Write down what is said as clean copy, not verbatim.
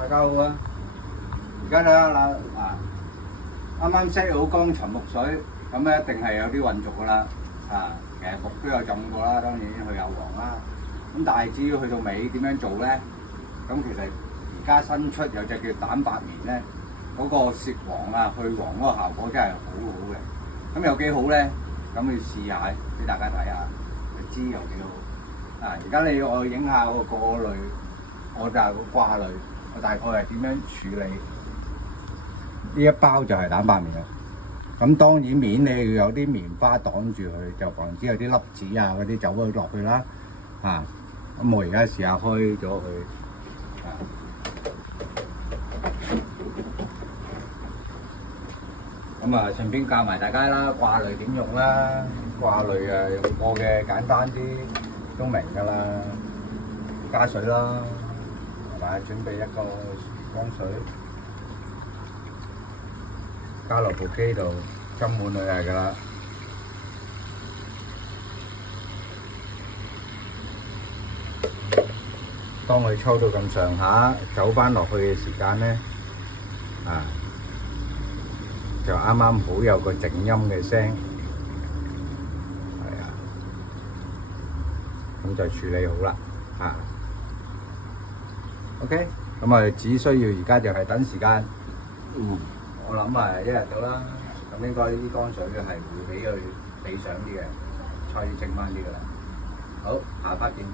大家好啊！而家睇下啦，啱啱 set 好缸沉木水，咁咧一定係有啲混濁噶啦。其實木都有浸過啦，當然去有黃啦。咁但係至於去到尾點樣做咧？咁其實而家新出有隻叫蛋白棉咧，嗰個蝕黃啊、去黃嗰個效果真係好好嘅。咁有幾好咧？咁要試下俾大家睇下，就知有幾好。而家你我影下個過濾，我就係個掛濾，我大概係點樣處理？呢一包就係蛋白棉啦。咁當然面你要有啲棉花擋住佢，就防止有啲粒子啊嗰啲走咗落去啦。咁我而家試下開咗佢。咁順便教埋大家啦，掛濾點用啦。掛濾用過嘅簡單啲都明㗎啦。加水啦，係咪？準備一個魚缸水，加落部機度，斟滿佢係㗎啦。當佢抽到咁上下，走翻落去嘅時間咧，就啱啱好有個靜音嘅聲，係啊，咁就處理好啦。OK，咁我哋只需要而家就係等時間。我諗係1日到啦。咁應該呢啲缸水係會比佢理想啲嘅，菜要整翻啲㗎啦。好，下 part 見。